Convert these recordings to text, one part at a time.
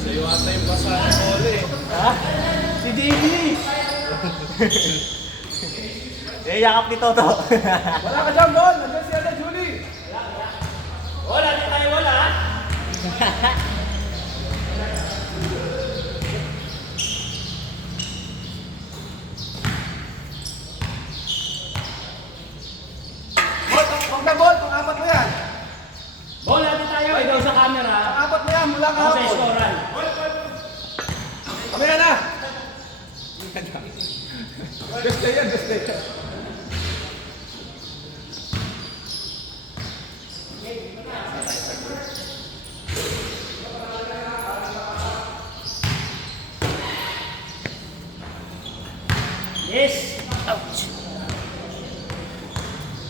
Sa'yo ata yung basa ng ole. Ha? Si Jimmy! Yakap ni Toto. Wala ka dyan, Don! Nandiyan si Ana Julie! Wala, di tayo wala. Bol, huwag na bol! Pang-apat mo yan! Ball natin tayo. Ikaw sa camera. Pang-apat mo yan mula Ako sa kahapon! scorean. Mamaya na! Best day yan, best day yan. Yes. Ouch.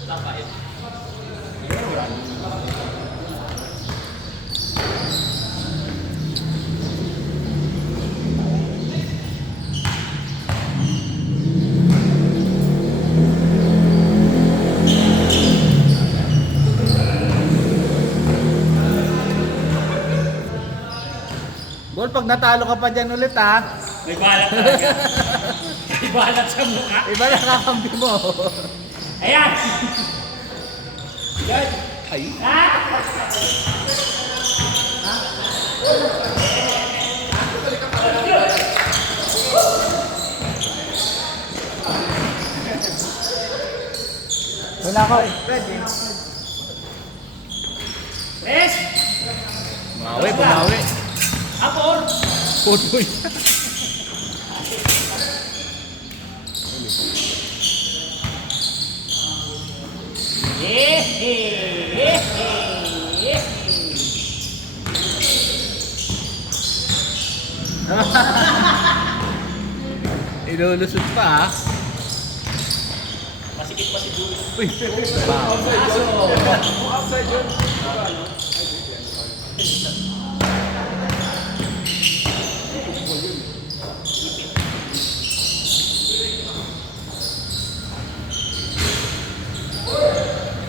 Lapait. Bol, pag natalo ka pa dyan ulit ha. May balat talaga. May balat sa mukha. Iba na kakampi mo. Ayan. Yan. Ay. Wala ko. Ready. Yes. Bumawi, bumawi. Apor. Putoy. Ilulusot pa ha. Masikip pa si Jules. Uy. Outside yun.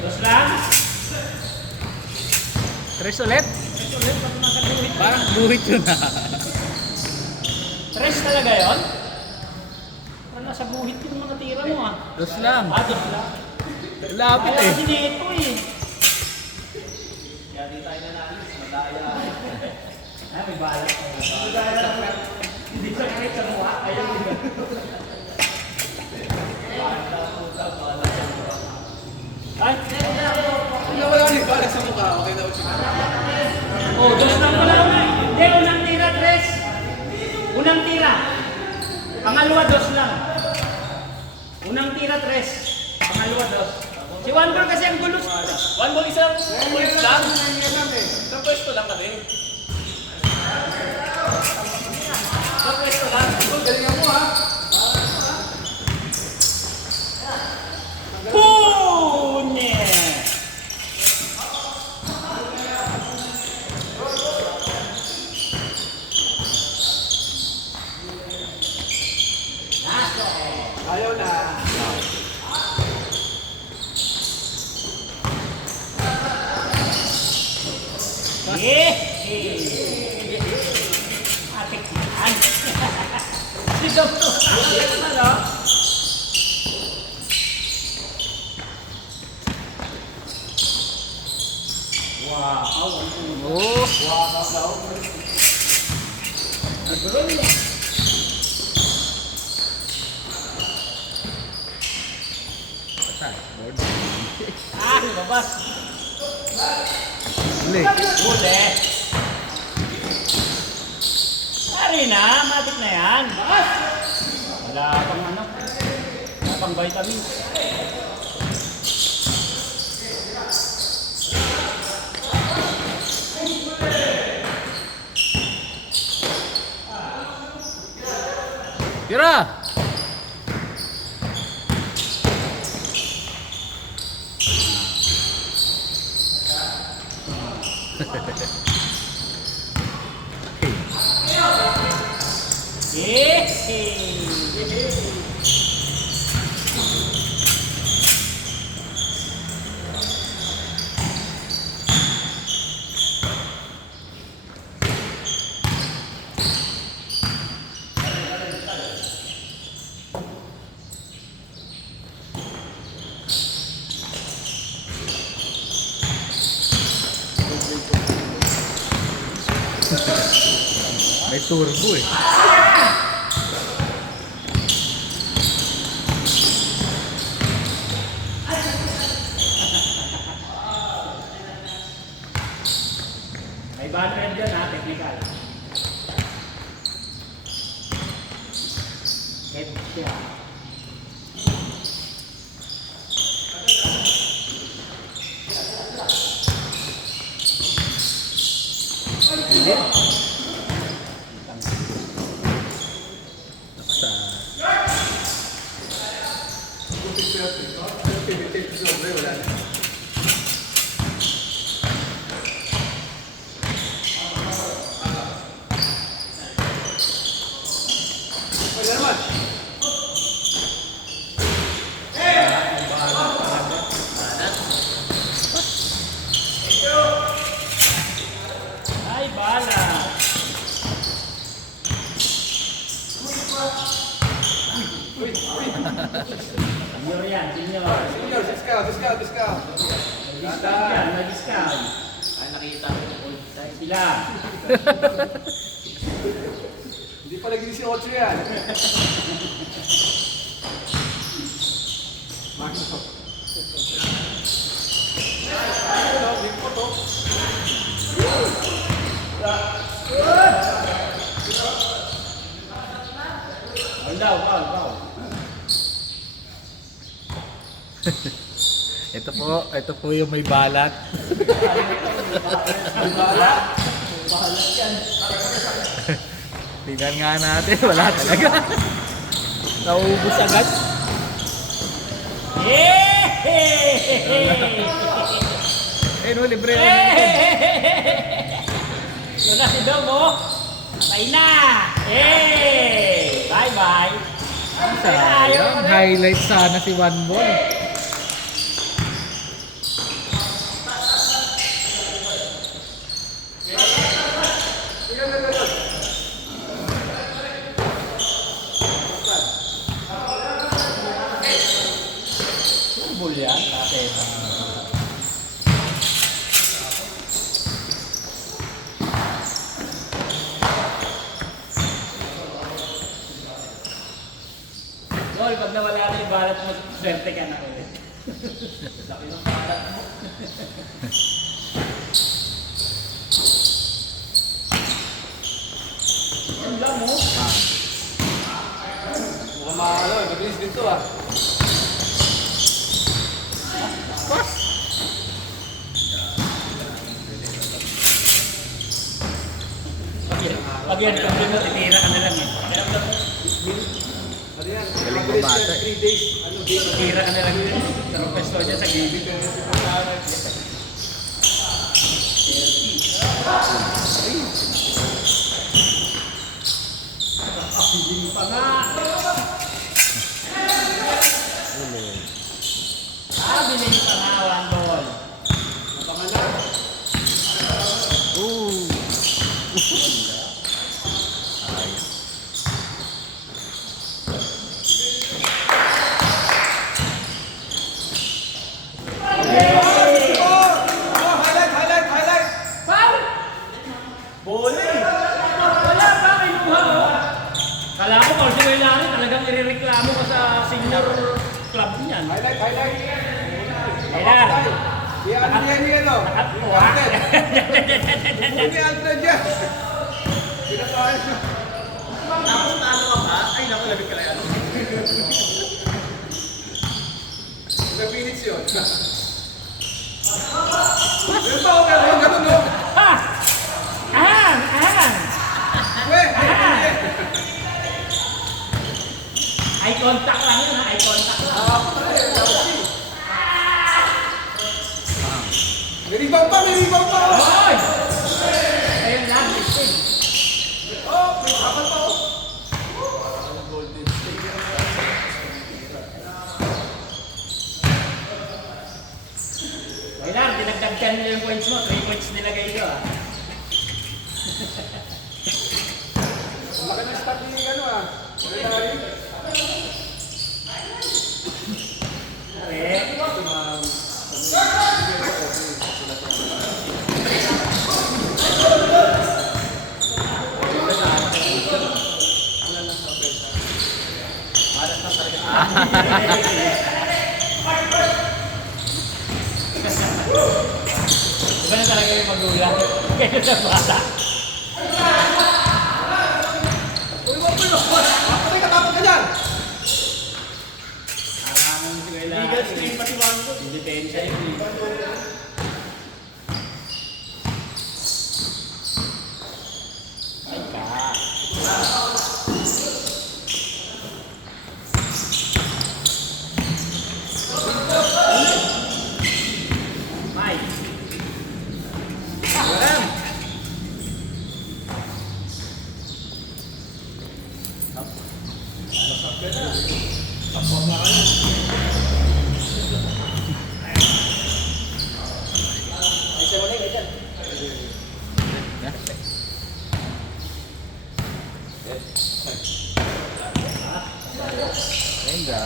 Dos lang. Tres ulit? Tres ulit. Pag nasa buhit. Parang buhit yun ha. Tres talaga yun? Parang nasa buhit yung mga tira mo ah. Dos lang. Dos lang. Lapit Kaya eh. kasi dito eh. Kaya di tayo nanalis. Madaya. Ay, may balat. Hindi sa kahit sa mukha. Ayaw yun. Ay, Wala ni bala sa mukha. Okay na ulit. oh, dos lang pala. Hindi, unang tira, tres. Unang tira. Pangalawa, dos lang. Unang tira, tres. Pangalawa, dos. Si One Ball kasi ang gulos. One ball isang ulit lang. Isang pwesto lang kami. Isang pwesto lang. Galingan mo ha. Pune! Ayaw na. Atik yan. Sigaw to. Ano? Wow. Oh. Ah, lumabas. Uli. Huli. Ari na, matik na yan. Wala pang ano. Wala pang vitamins. Tira! May turbo eh. May banner dyan ha, technical. Head siya. Hindi. Sa... Pwede naman. Ay, bala. Senior yan, senior. Senior, discount, discount, discount. Discount yan, may discount. Ay, nakita ko yung old time. Sila. Hindi pa naging 18 yan. Foul. Ito po yung may balat. Tingnan nga natin, wala talaga. Naubos agad. Eh no, libre ako ng likod. Yun na si Dom, oh. Patay na. Bye-bye. Sayang, highlight sana si One Ball. Bul yan, kasi Tol, pag nawala na yung balat mo, swerte ka na ulit. Laki ng balat mo. Yan lang mo. Mukhang maalo, mabilis dito ah. Pag yan, kampi mo, titira ka na lang eh. Ano yan? Galing Mabilis bumata. yan, 3 days. Ano, game. Titira ka na lang din. Ang pesto niya sa gibig. Hindi pa nga. Bilhin pa nga, one goal. Napangalan. Ooh. Highlight! Foul! Bola eh. Wala pa, kinuha mo. Kala ko, kung si Wailari, talagang irereklamo ka sa senior club niyan. Highlight! Kailan? Yan o. Nakatlo ha? Hindi Alfred yan. Pinapaan siya. Tapos talo ka pa? Ay, naku, labig ka lang yan. Ilang minutes yun? Ganun pa ako, ganun o. Ha! Ahan! Eye contact lang yun ha, eye contact lang. May rebound pa! Hoy! Ayun lang, listen. Oh, may kapal pa oh. Wailar, dinagdagdan nila yung points mo. 3 points nilagay ko ah. Laki ng start ni ano ah. Wailari. talaga yung magulang. Kaya sa bata. Uy, wag mo yun. Kapatay ka, tapos ka dyan. Legal stream pati one ko. Independensya yun. Ay ka. Mike. Alam. Venga.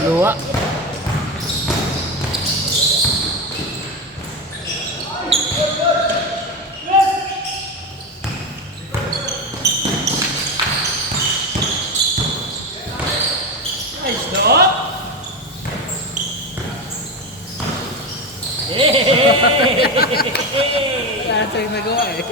Luluwa. Nice dog. Hey! Wala siyang nagawa eh.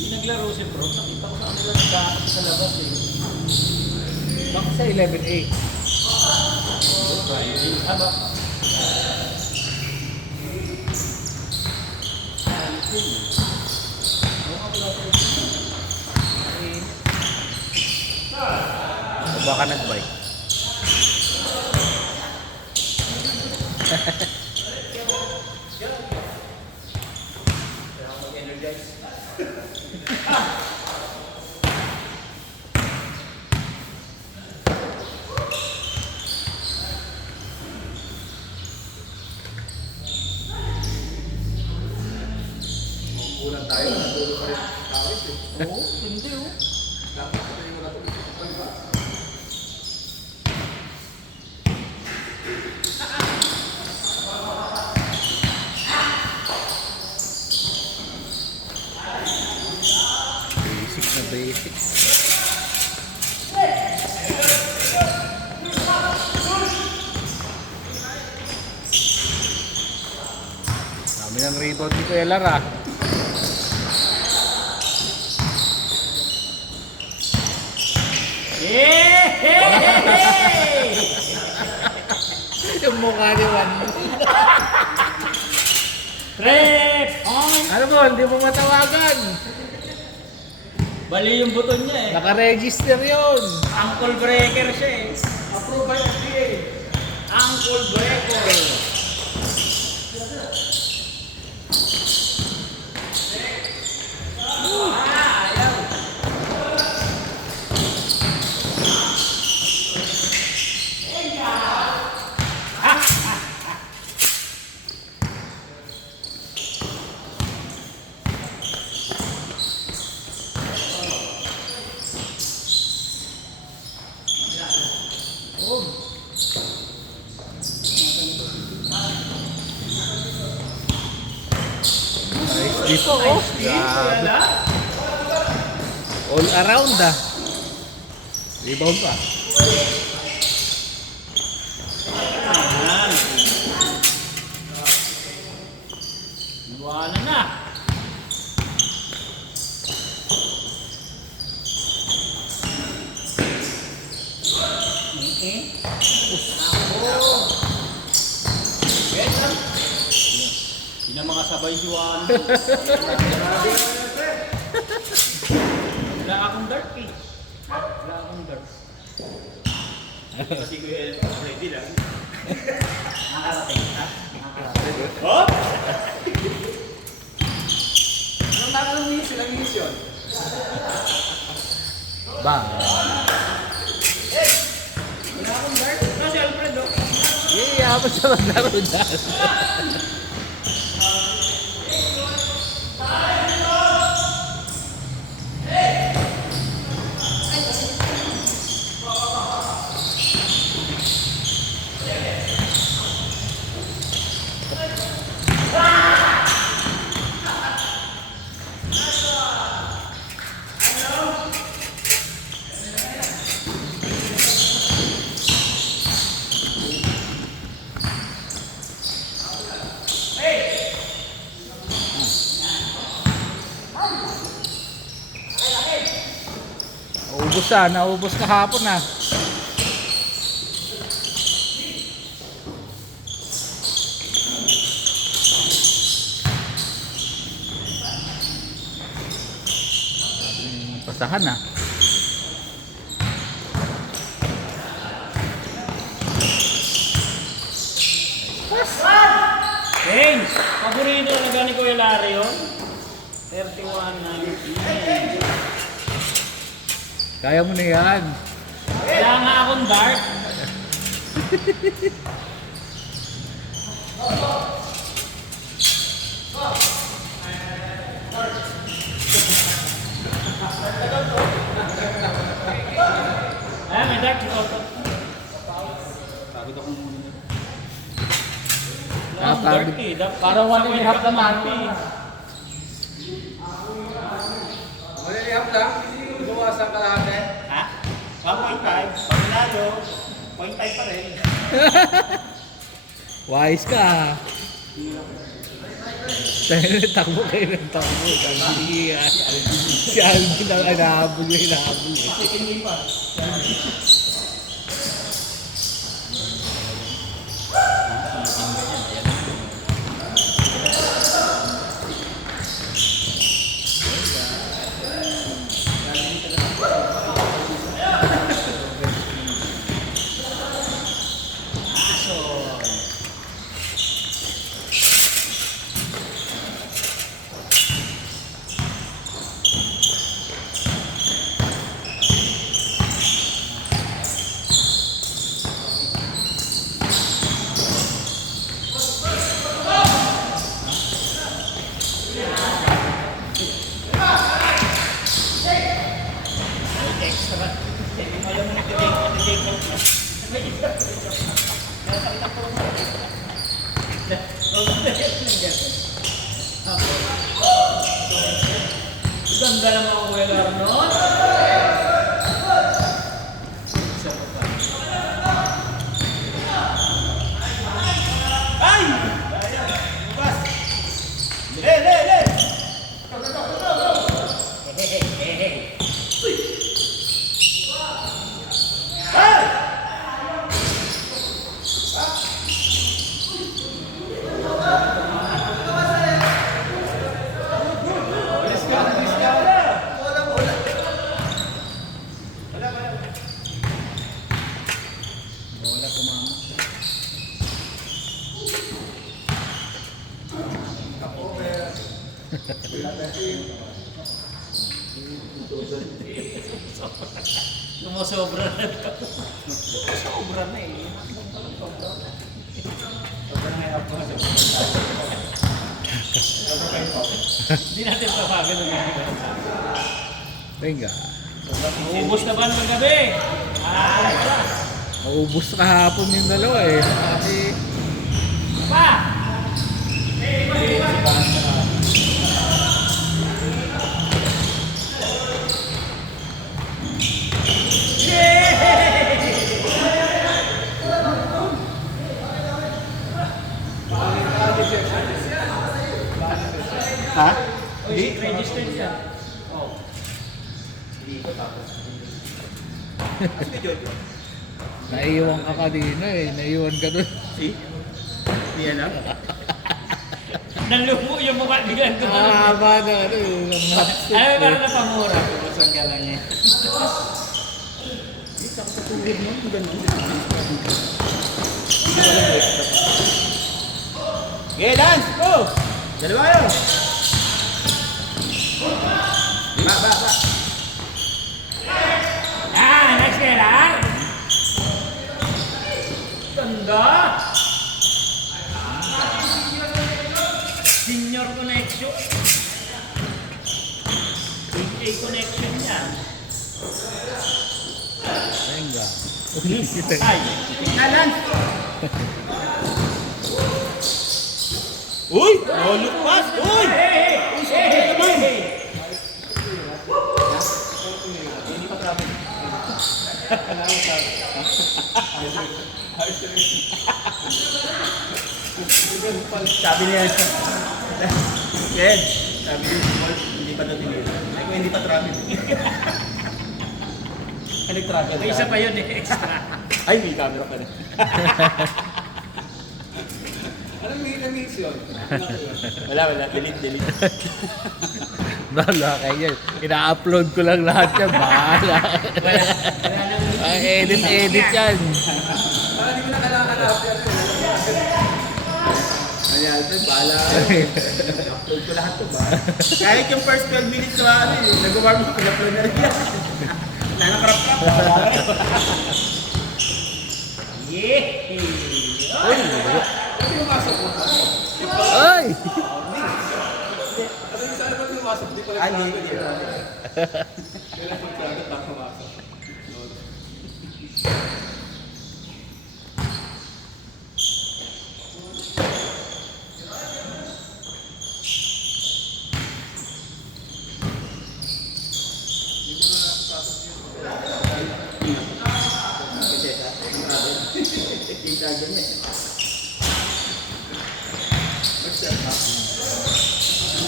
Hindi naglaro si Bro. Nakita ko sa kanila nagkakap sa labas eh. Bakit sa 11A? Aba. O baka nag-bike? Kulang tayo, natulog pa rin kawit eh. Oo, hindi oh. Dapat pa rin mo natulog. Basic na basics. Dami ng rebound ni Kuya Lara. Hey! Yung mukha ni Juan. Trip! On! Ano ba? Hindi mo matawagan. Bali yung buton niya eh. Naka-register yun. Ankle breaker siya eh. Approved by FDA. Ankle breaker. Nice dito, oh. Grabe. All around ah. Rebound pa. Yan. Iwanan na. Hindi na makasabay si Juan. Wala akong dart eh. Wala akong dart. Kasi ko yung ready lang. Nakakarating ha? Nakakarating. Oh! Anong nakalungis silang mission? Bang. Tapos sa maglaro dyan. Naubos kahapon na. Pasahan na. James, paborito na ni Kuya Larry yun? 31.90. Kaya mo na yan. Kaya nga akong dart. May dart. Sabi ko kung muna. Dart eh. Parang 1.5 naman. Malilihap lang. Bumawasan ka lahat eh. Ha? 1.5. Pag nalo, 0.5 pa rin. Wise ka. Takbo kayo ng takbo. Si Alvin ang hinahabol niya. Ganda lang ako Kuya Larry noon. Ay! Bukas! Le! Sumusobra na ito. Sobra na eh. Hindi natin papagal ng mga. Venga. Ubus na ba ng gabi? Maubos kahapon yung dalawa eh. Kasi Pa! Ha? Hindi, registered siya. Oh. naiiwan ka kanina eh. Naiiwan ka dun. Si? Hindi alam? Nalumo yung mukha biglang ko. Haba na ano yung hotsuit Ayaw ka eh. na pamura. Pumasan ka lang eh. Sa tuhod mo, ang ganun. Okay, dance! Go! Dalawa kayo! Ba. Next kaya lang. Ganda! May connection yan. Venga. Ay, Nalan! Uy! Look pass! Uy! Hindi pa traffic. Sabi niya, Ken, sabi niya, hindi pa daw tinira. Ay ko, hindi pa traffic. Nag-travel may isa pa yun eh, extra. Ay, may camera pa rin. Anong minutes yun? Wala. Delete. Bahala kayo. Ina-upload ko lang lahat yan. Bahala. Ang edit yan. Para di mo na kailangan hanap yan. Ayan, bahala. Upload ko lahat to ba? Kahit yung first 12 minutes na nag-warm up, upload na rin yan. Nanakrap ka. Yeah! Ano yung masok mo? Ay! Ano yung saan ba pumasok? Di ko Ay, lang hindi. kailan yung private lang pumasok.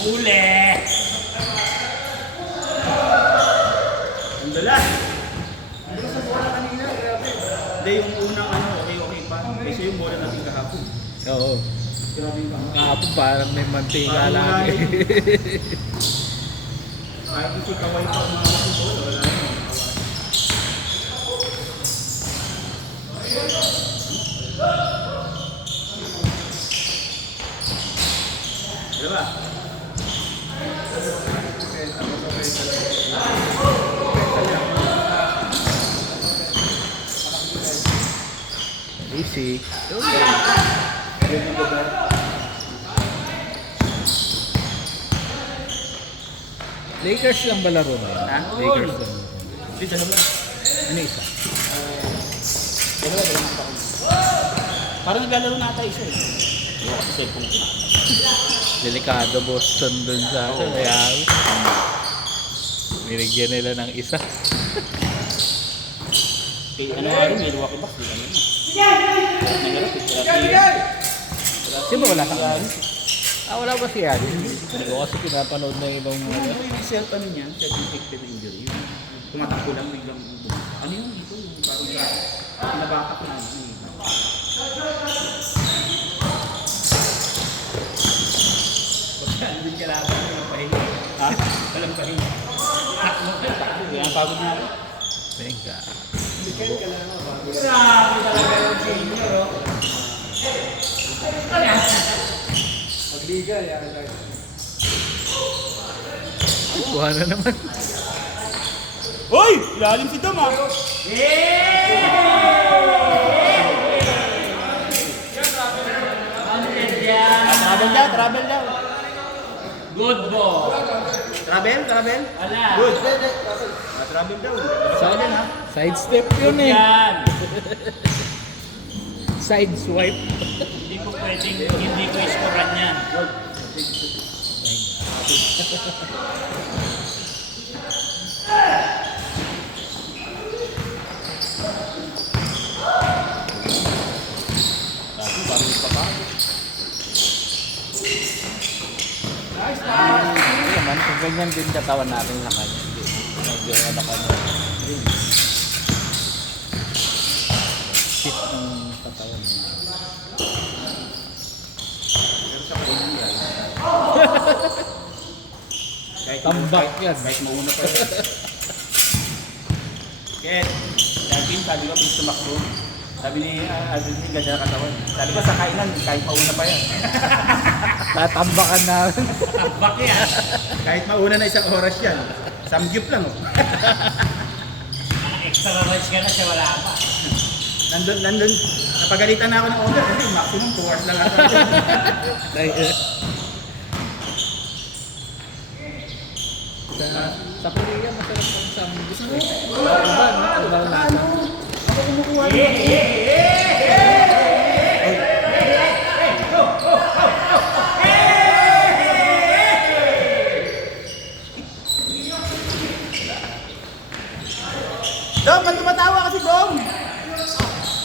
Huli! Ang dala. Hindi sa bola kanina, grabe. Hindi, yung unang okay pa. Kasi yung bola natin kahapon. Oo. Grabe yung kahapon. Kahapon parang may mantika Parang lang. wala yun. Kahit yung si Kawai pa umawak yung bola, wala yun. Diba? Easy. Lakers lang ba laro na yun? Ha? Lakers lang. Hindi, dalawa. Ano isa? Dalawa pa ako. Parang naglalaro na ata isa eh. Ano kasi cellphone ko. Delikado Boston dun sa akin. Kaya nirigyan nila ng isa. Kaya ano nga rin, Milwaukee Bucks, di kami na. Nahirap eh. Sino wala ka kami? Wala ba siya? Hindi ko kasi pinapanood ng ibang Ano yung result ano niya? Self-inflicted na injury. Yung tumatakbo lang biglang ano yung dito? Yung parang nabakak na. Hindi ka lang walang pahinga. Ha? Walang pahinga. Kaya pagod na ako. Venga. Grabe talaga yung senior, oh. Magliga, yan. Kuha na naman. Hoy! Ilalim si Dom ah! Travel daw. Good ball. Travel? Wala. Good. Travel daw. Saan yan ha? Side step yun eh. Yan. Side swipe. Hindi ko pwedeng, hindi ko iskoran yan. Hindi naman, kung ganyan din katawan natin sa kanya. Medyo ano ka na. Fit ng katawan. Tambak yan. Kahit mauna pa yan. Ken, Calvin, sabi ko kung tumakbo. Sabi ni Alvin, ganda na katawan. Sabi ko sa kainan, kahit mauna pa yan. Tatambakan na. Tambak yan. Kahit mauna na isang oras yan. Samgyup lang oh. Extra rush ka na siya, wala pa. Nandun. Napagalitan na ako ng owner kasi maximum 2 hours lang ako. Sa Korea, masarap ang samgyup eh. Iba, no? Iba ang lasa. Ako kumukuha Eh, nito. eh, eh, Dom, ba't tumatawa kasi, Dom?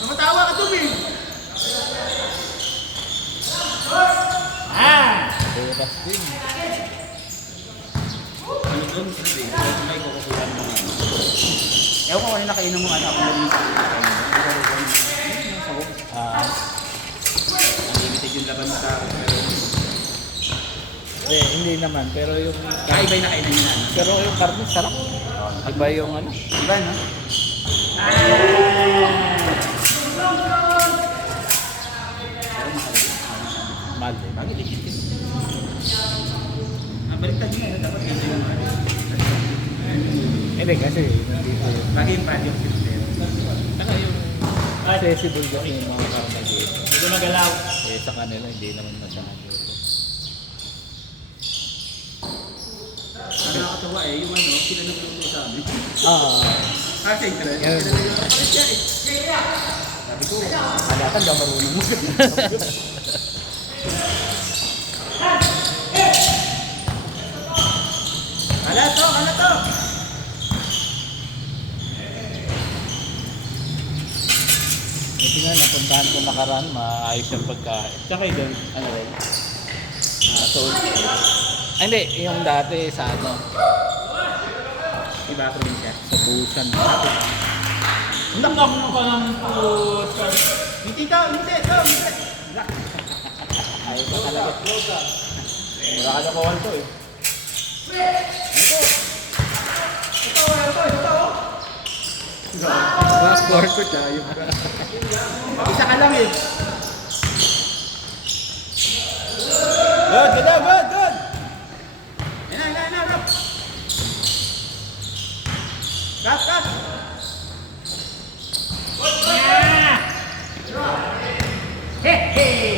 Tumatawa ka, Dom eh. Ah! Bukas din. Ano doon? Sabi, may kukukuha ng mga ano. Ewan ko kanina kainan mo anak ko na rin sa unlimited yung laban sa Hindi naman, pero yung... Kaiba na kainan niya na. Pero yung karne, sarap. Iba yung ano. Diba, no? Mahal eh. Bagay, legit yun. Baliktad niya, dapat ganito yung ano. Hindi kasi, hindi ko yun. Bagay yung value system. Saka yung accessible kasi yung mga karne dito. Hindi ko nagalaw. Eh sa kanila, hindi naman masyado. Ang nakakatawa eh, yung ano, sila nagluto sa amin. Kasi interest. Yan. Sabi ko, halatan daw marunong mo. Hala to! Hindi nga, napuntahan ko nakaraan, maayos yung pagkain. Tsaka yun, ano rin? So, hindi, yung dati sa ano, Iba probinsya. sa Busan. Nak ka ng puto. Hindi daw, hindi. Ayaw ka talaga. Wala ka na kawal to eh. Last quarter tayo. Isa ka lang eh. Good! Yan na. Cut! Hey, hey!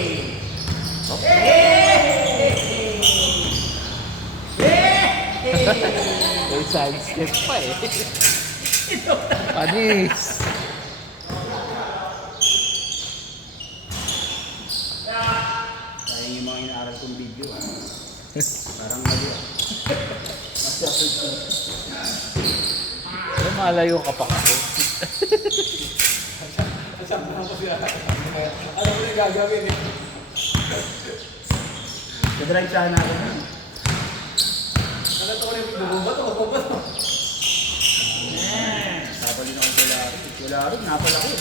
May side step pa eh. Panis. Sayang yung mga inaaral kong video ah. Parang mali ah. Pero malayo ka pa kasi. Alam mo na yung gagawin eh. Kadrive siya natin. Nakita ko na yung bumato. Napalin ako sa laro. Wala rin, napal ako eh.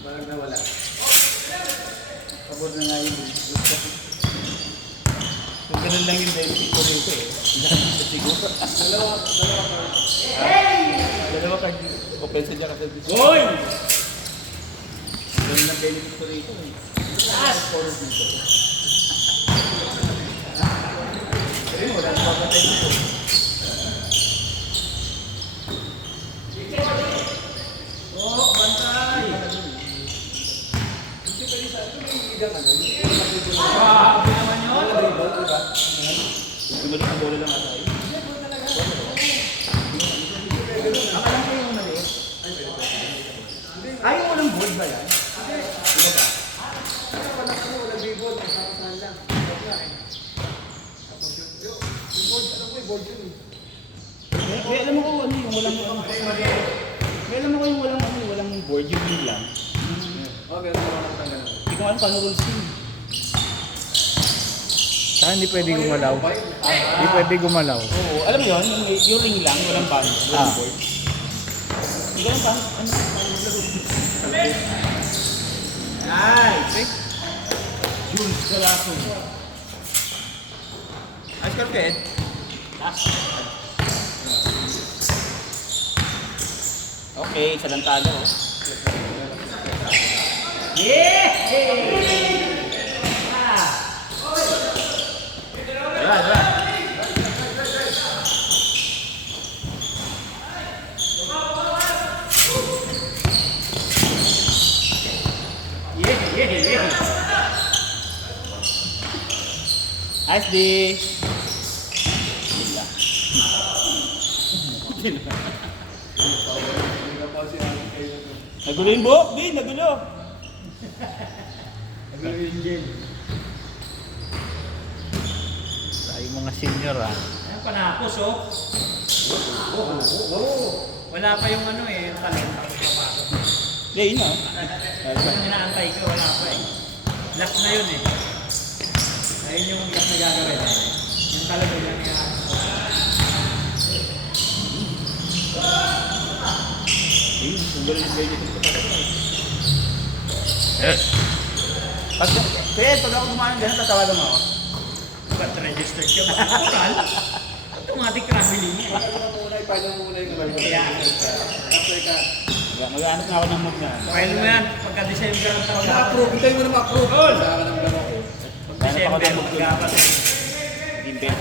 Malag na wala. Pabor na nga yun. Kung ganun lang yung benefit ko rito eh. Siguro. Dalawa card. Open sa dyan kasi. Goy! Ganun lang benefit ko rito eh. Forward dito. Ayun, wala na papatay dito. Grabe naman yun. Gumawa ng bola lang ata eh. Ang alam ko yung maliit. Ay, walang board ba yan? Diba ba? May alam mo ko ano yung walang may alam mo ko yung walang board yung wheel lang. Okay, ano naman ang tanggal? Hindi ko alam paano rules yun. Saka hindi pwede gumalaw. Hindi pwede gumalaw. Oo, alam mo yun, yung ring lang, walang band, walang board. Hindi ko alam paano maglaro. Nice! Jules Galasso. Ayos ka rin. Last. Okay, isa lang talo. Yeah! Ah! Diba? Yeah! Nice D. Nagulo yung buhok, di, nagulo. Tayong mga senior ah. Ayan panapos, oh. Wala pa yung ano eh, yung talent. Papasok. Yeah, yun ah. Yung inaantay ko, wala pa eh. Last na yun eh. Ayun yung last na gagawin. Yung talaga yung Ayun, kung gano'n yung ganyan ito talaga Kaya pag ako kumain ganun, tatawagan mo ako. Ba't registered ka ba? Natural. Automatic traveling eh. Paano muna yung balik? Kaya, Mag-aanap na ako ng move na. file mo yan. Pagka-December ang taon. Na-approve. Hintayin mo na ma-approve. Goal! Sa akin ng laro. Pag-December, mag-apat. Invento